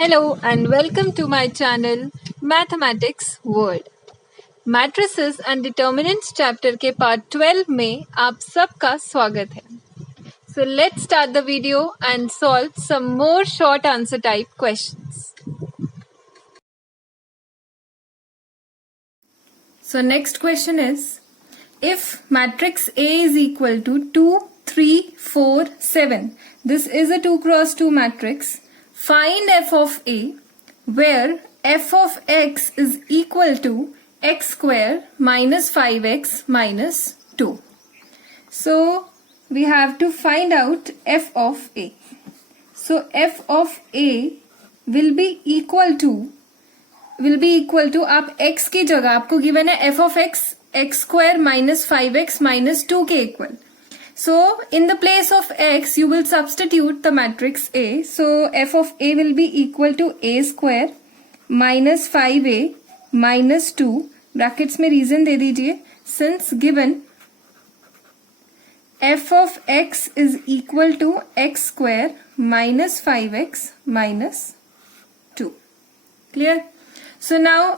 Hello and welcome to my channel Mathematics World. Matrices and determinants chapter के part 12 में आप सबका स्वागत है. So let's start the video and solve some more short answer type questions. So next question is, if matrix A is equal to 2, 3, 4, 7, this is a 2 cross 2 matrix. Find f of A where f of x is equal to x square minus 5x minus 2. So we have to find out f of A. So f of A will be equal to आप x की जगह आपको given है f of x x square minus 5x minus 2 के equal. So in the place of x you will substitute the matrix A. So f of A will be equal to a square minus 5a minus 2. Brackets में reason दे दीजिए. Since given f of x is equal to x square minus 5x minus 2. Clear? So now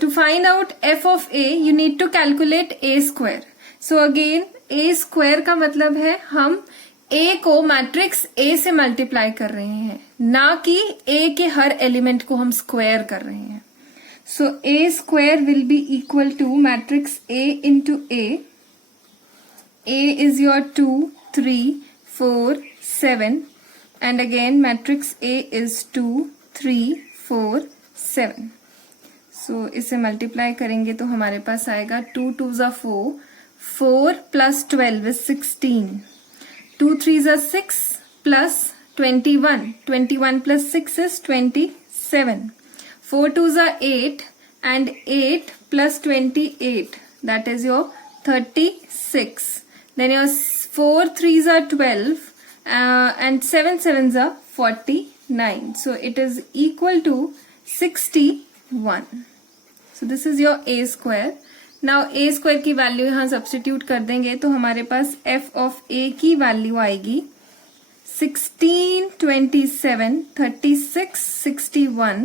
to find out f of A you need to calculate a square. So again a square का मतलब है हम a को matrix A से multiply कर रहे हैं, ना कि A के हर एलिमेंट को हम स्क्वायर कर रहे हैं. So a square will be equal to matrix A into A. A is your 2, 3, 4, 7 and again matrix A is 2, 3, 4, 7. So इसे मल्टीप्लाई करेंगे तो हमारे पास आएगा 2 2s are 4. 4 plus 12 is 16. 2 3s are 6 plus 21. 21 plus 6 is 27. 4 2s are 8 and 8 plus 28. That is your 36. Then your 4 3s are 12 and 7 7s are 49. So it is equal to 61. So this is your a square. Now A square की value यहाँ substitute कर देंगे तो हमारे पास F of ए की value आएगी 16, 27, 36, 61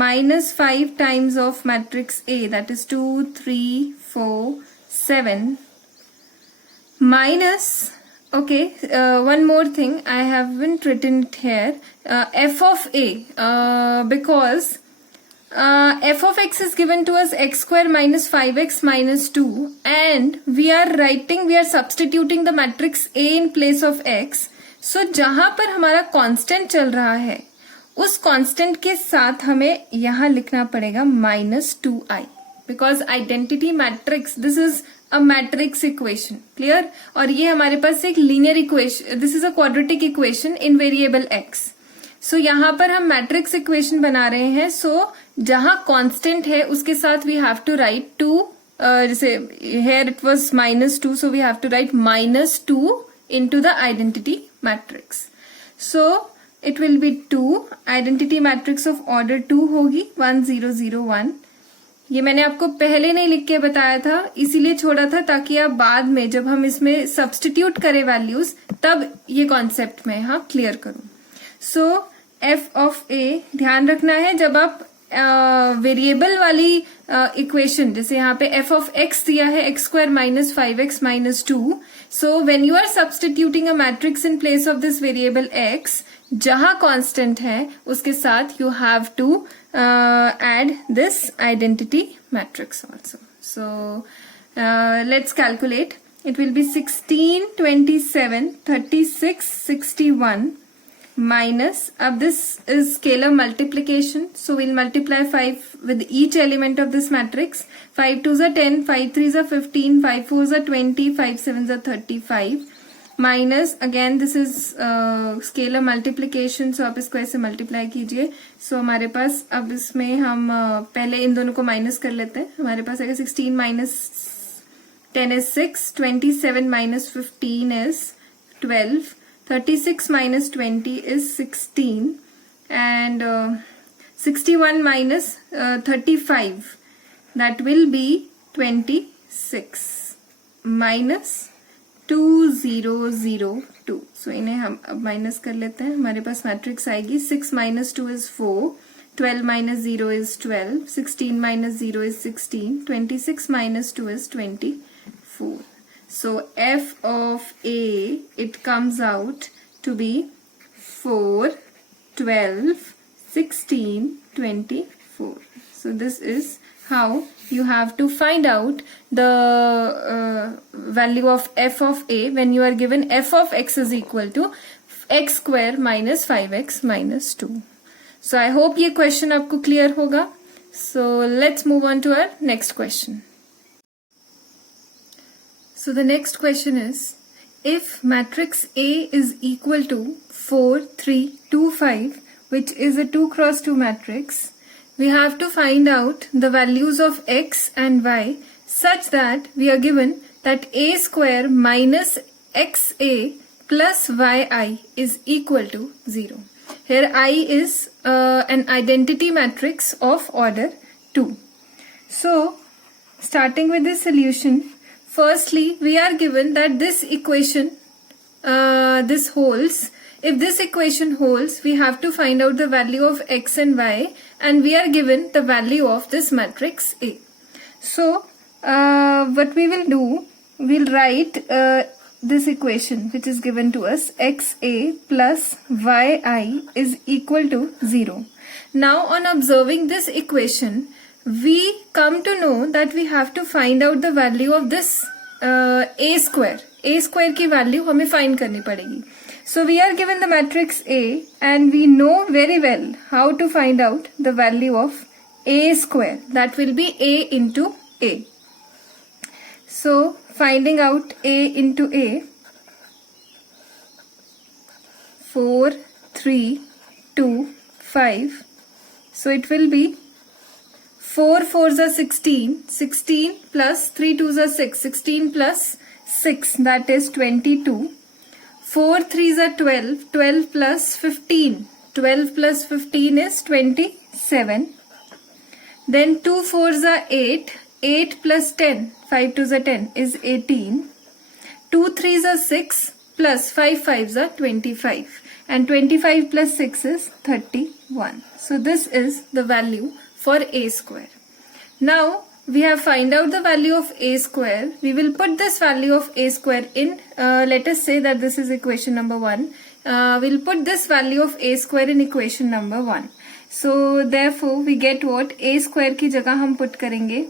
minus 5 times of matrix A, that is 2, 3, 4, 7 minus, okay, one more thing I haven't written it here, f of A, because f of x is given to us x square minus 5x minus 2 and we are substituting the matrix A in place of x. So जहां पर हमारा constant चल रहा है उस constant के साथ हमें यहां लिखना पड़ेगा -2i because identity matrix, this is a matrix equation. Clear? और ये हमारे पास एक linear equation, this is a quadratic equation in variable x. सो यहाँ पर हम मैट्रिक्स इक्वेशन बना रहे हैं. सो जहां कांस्टेंट है उसके साथ वी हैव टू राइट 2, जैसे here it was -2, so we have to write -2 into the identity matrix. So it will be 2, identity matrix of order 2 होगी 1 0 0 1. ये मैंने आपको पहले नहीं लिख के बताया था, इसीलिए छोड़ा था ताकि आप बाद में जब हम इसमें सब्स्टिट्यूट करें वैल्यूज तब ये कॉन्सेप्ट मैं यहाँ क्लियर करूं. सो एफ ऑफ ए ध्यान रखना है जब आप वेरिएबल वाली इक्वेशन, जैसे यहाँ पे एफ ऑफ एक्स दिया है X square minus 5x minus 2. So when you are substituting a matrix in place of this variable X, जहां कांस्टेंट है उसके साथ you have to add this identity matrix also. So let's calculate. It will be 16, 27, 36, 61 minus, अब this is scalar multiplication, so we'll multiply 5 with each element of this matrix. 5 2s are 10, 5 3s are 15, 5 4s are 20, 5 7s are 35 minus, again this is scalar multiplication, so आप इसको ऐसे multiply कीजिए. so हमारे पास अब इसमें हम पहले इन दोनों को माइनस कर लेते हैं. हमारे पास आएगा 16 minus 10 is 6, 27 minus 15 is 12, 36 minus 20 is 16 and 61 minus 35, that will be 26 minus 2 0 0 2. सो इन्हें हम अब माइनस कर लेते हैं. हमारे पास मैट्रिक्स आएगी 6 minus 2 is 4, 12 minus 0 is 12, 16 minus 0 is 16, 26 minus 2 is 24. So f of A, it comes out to be 4, 12, 16, 24. So this is how you have to find out the value of f of A when you are given f of x is equal to x square minus 5x minus 2. So I hope ये question आपको clear होगा. So let's move on to our next question. So the next question is, if matrix A is equal to 4, 3, 2, 5, which is a 2 cross 2 matrix, we have to find out the values of x and y such that we are given that a square minus xa plus yi is equal to 0. Here I is an identity matrix of order 2. So starting with the solution, firstly we are given that this equation this holds. If this equation holds, we have to find out the value of x and y, and we are given the value of this matrix A. So what we will do, we'll write this equation which is given to us, xa plus yi is equal to 0. Now on observing this equation, we come to know that we have to find out the value of this a square की value हमें find करनी पड़ेगी. So we are given the matrix A and we know very well how to find out the value of A square. That will be A into A. So finding out A into A, 4, 3, 2, 5. So it will be 4 4s are 16, 16 plus 3 2s are 6, 16 plus 6, that is 22. 4 3s are 12, 12 plus 15, 12 plus 15 is 27. Then 2 4s are 8, 8 plus 10, 5 2s are 10 is 18. 2 3s are 6 plus 5 5s are 25, and 25 plus 6 is 31. So this is the value for A square. Now we have find out the value of A square. We will put this value of A square in, let us say that this is equation number 1. We'll put this value of A square in equation number 1. So therefore we get what? A square की जगह हम put करेंगे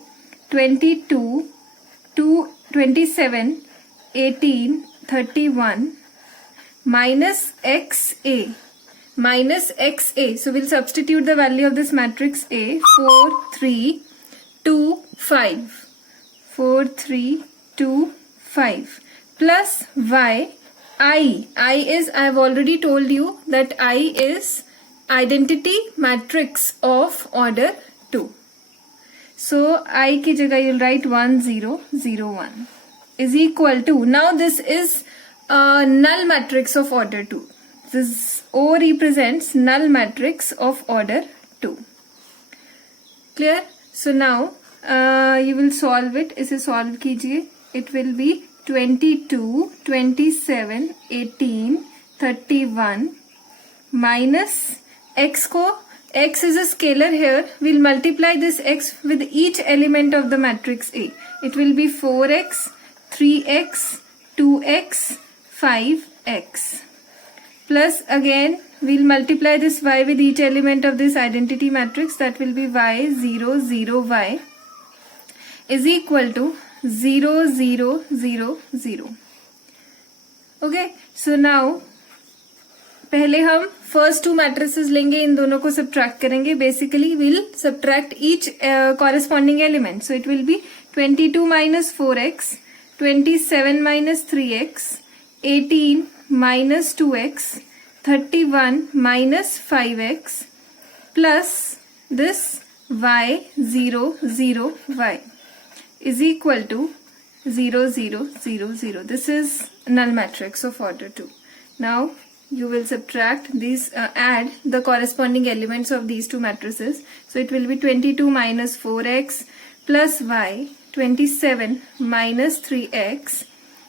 22, 27, 18, 31 minus xa. Minus xa. So we'll substitute the value of this matrix A. 4, 3, 2, 5. 4, 3, 2, 5. Plus y. I is, I have already told you that I is identity matrix of order 2. So I की जगह you'll write 1 0 0 1 is equal to, now this is a null matrix of order 2. This O represents null matrix of order 2. Clear? So now you will solve it. इसे solve कीजिए. It will be 22, 27, 18, 31 minus x को, x is a scalar here. We'll multiply this x with each element of the matrix A. It will be 4x, 3x, 2x, 5x. Plus again we'll multiply this y with each element of this identity matrix. That will be y 0 0 y is equal to 0 0 0 0. Okay, so now पहले हम first two matrices लेंगे, इन दोनों को subtract करेंगे. Basically we'll subtract each corresponding element. So it will be 22 minus 4x, 27 minus 3x, 18 minus 2x, 31 minus 5x plus this y 0 0 y is equal to 0 0 0 0. This is null matrix of order 2. Now you will subtract these, add the corresponding elements of these two matrices. So it will be 22 minus 4x plus y, 27 minus 3x,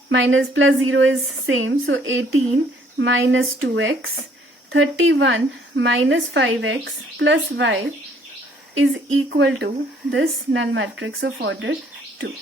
minus plus 0 is same, so 18 minus 2x, 31 minus 5x plus y is equal to this null matrix of order 2.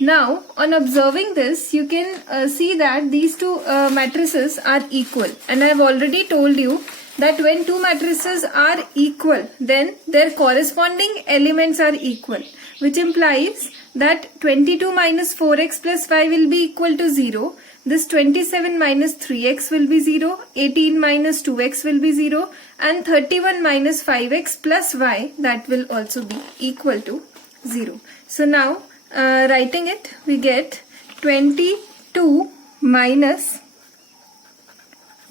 Now, on observing this, you can see that these two matrices are equal, and I have already told you that when two matrices are equal, then their corresponding elements are equal, which implies that 22 minus 4x plus 5 will be equal to 0. This 27 minus 3x will be 0, 18 minus 2x will be 0, and 31 minus 5x plus y, that will also be equal to 0. So now, writing it, we get 22 minus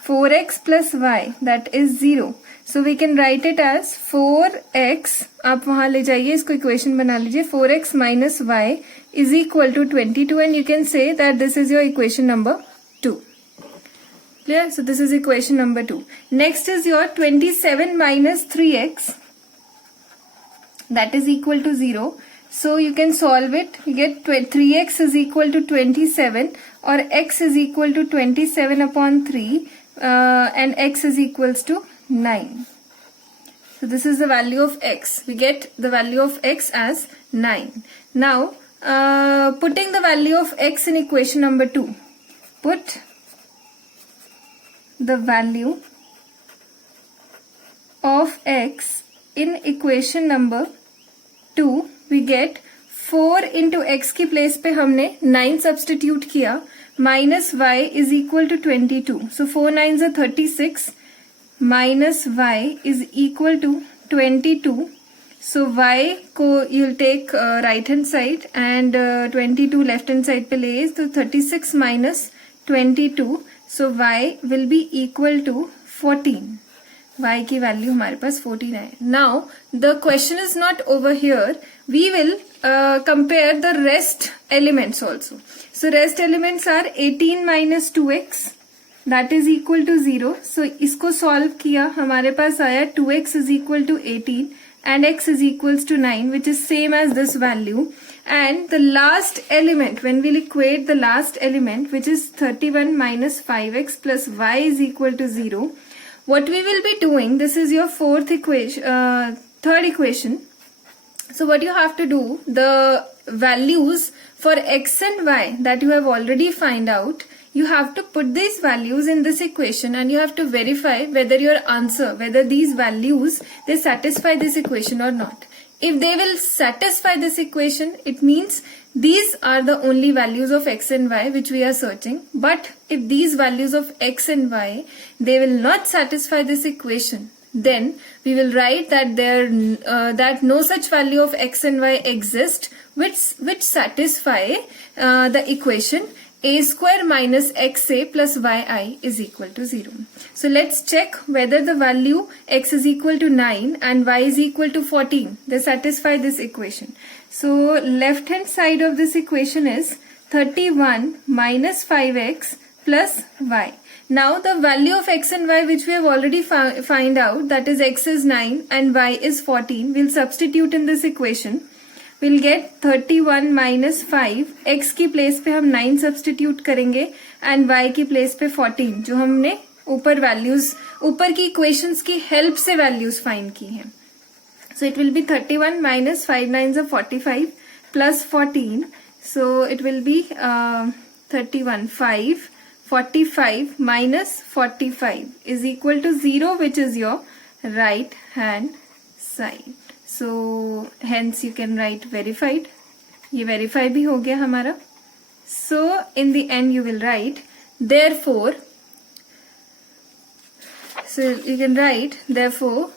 4x plus y, that is 0. So we can write it as 4x, आप वहाँ ले जाइए, इसको equation बना लीजिए, 4x minus y is equal to 22, and you can say that this is your equation number 2. Clear? So this is equation number 2. Next is your 27 minus 3x, that is equal to 0. So you can solve it. You get 3x is equal to 27, or x is equal to 27 upon 3, and x is equals to 9. So this is the value of x. We get the value of x as 9. Now, putting the value of x in equation number 2. Put the value of x in equation number 2. We get 4 into x की place पे हमने 9 substitute किया, minus y is equal to 22. So 4 9s are 36, minus y is equal to 22. So y को you'll take right hand side and 22 left hand side पे ले, so 36 minus 22. So y will be equal to 14. Y की value हमारे पास 14 है. Now the question is not over here. We will compare the rest elements also. So rest elements are 18 minus 2x, that is equal to 0. So इसको solve किया, हमारे पास आया 2x is equal to 18 and x is equals to 9, which is same as this value. And the last element, when we'll equate the last element, which is 31 minus 5x plus y is equal to 0. What we will be doing, this is your third equation. So what you have to do, the values for x and y that you have already find out, you have to put these values in this equation and you have to verify whether your answer, whether these values, they satisfy this equation or not. If they will satisfy this equation, it means these are the only values of x and y which we are searching. But if these values of x and y, they will not satisfy this equation, then we will write that that no such value of x and y exist which satisfy the equation a square minus xa plus yi is equal to 0. So let's check whether the value x is equal to 9 and y is equal to 14. They satisfy this equation. So left hand side of this equation is 31 minus 5x plus y. Now the value of x and y which we have already find out, that is x is 9 and y is 14, we'll substitute in this equation. We'll get 31 minus 5, x की place पे हम 9 substitute करेंगे and y की place पे 14, जो हमने ऊपर values, ऊपर की इक्वेशंस की हेल्प से वैल्यूज फाइंड की हैं. So it will be 31 minus 5 9s are 45 plus 14. So it will be 31 5. 45 minus 45 is equal to 0, which is your right hand side. So hence you can write verified. ये verify भी हो गया हमारा. So in the end you will write therefore. So you can write therefore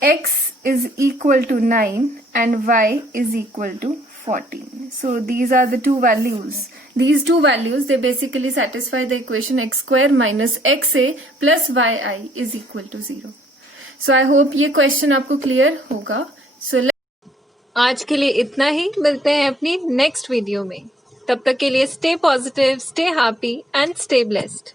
x is equal to 9 and y is equal to 14. So these are the two values. These two values, they basically satisfy the equation x square minus xa plus yi is equal to 0. So I hope ये question आपको clear होगा. So आज के लिए इतना ही. मिलते हैं अपनी next video में. तब तक के लिए stay positive, stay happy and stay blessed.